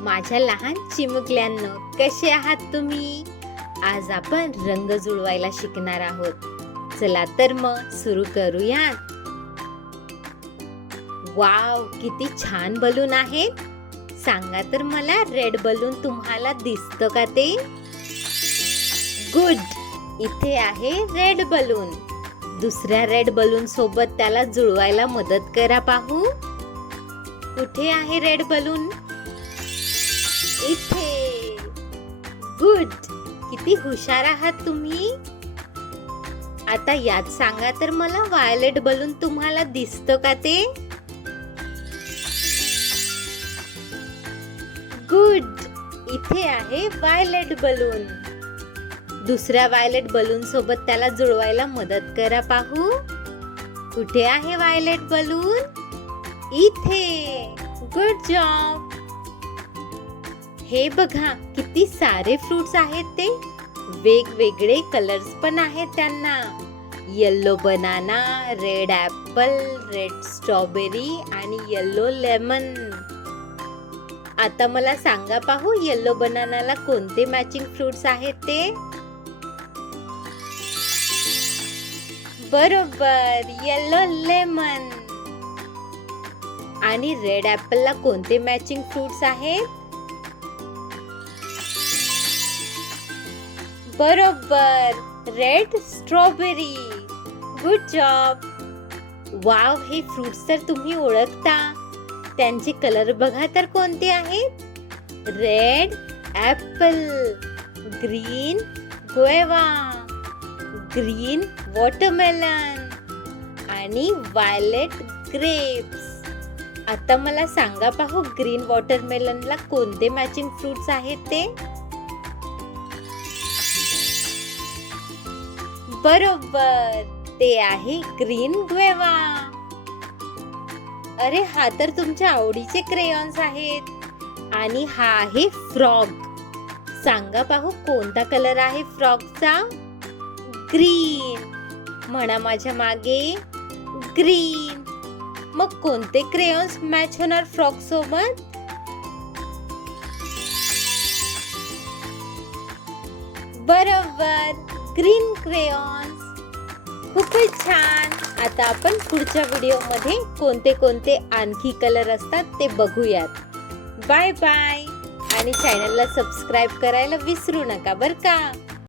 माझ्या लहान चिमुकल्यांनो, कसे आहात तुम्ही? आज आपण रंग जुळवायला शिकणार आहोत. चला तर मग सुरू करूया. वाव, किती छान बलून आहेत. सांगा तर मला, रेड बलून तुम्हाला दिसतं का ते? गुड, इथे आहे रेड बलून. दुसऱ्या रेड बलून सोबत त्याला जुळवायला मदत करा पाहू. कुठे आहे रेड बलून? इथे. गुड, किती हुशार आहात तुम्ही. आता यात सांगा तर मला, वायलेट बलून तुम्हाला दिसतं का ते? गुड, इथे आहे वायलेट बलून. दुसऱ्या वायलेट बलून सोबत त्याला जुळवायला मदत करा पाहू. कुठे आहे वायलेट बलून? इथे. Good job. हे बघा, किती सारे फ्रुट्स आहेत ते. वेगवेगळे कलर्स पण आहेत त्यांना. Yellow banana, red apple, red strawberry आणि येलो लेमन. आता मला सांगा पाहू, येलो बनानाला कोणते मॅचिंग फ्रुट्स आहेत ते? बरोबर, येलो लेमन. आणि रेड ऍपलला कोणते मॅचिंग फ्रुट्स आहेत? बरोबर, red strawberry. Good job. Wow, हे फ्रुट्स तर तुम्ही ओळखता. त्यांचे कलर बघा तर कोणते आहेत? Red apple, green guava, green watermelon आणि वायलेट ग्रेप्स. आता मला सांगा पाहू, ग्रीन वॉटरमेलनला कोणते मॅचिंग फ्रुट्स आहेत ते? बरोबर, ते आहे ग्रीन ग्वेवा. अरे, हा तर तुमच्या आवडीचे क्रेयॉन्स आहेत. आणि हा आहे फ्रॉग. सांगा पाहू, कोणता कलर आहे फ्रॉगचा? ग्रीन. म्हणा माझ्या मागे, ग्रीन. मग कोणते क्रेयॉन्स मॅच होणार फ्रॉग सोबत? बरोबर, ग्रीन क्रेयॉन्स. खूपच छान. आता आपण पुढच्या व्हिडिओमध्ये कोणते कोणते आणखी कलर असतात ते बघूयात. Bye bye. आणि चॅनलला सबस्क्राईब करायला विसरू नका बरं का.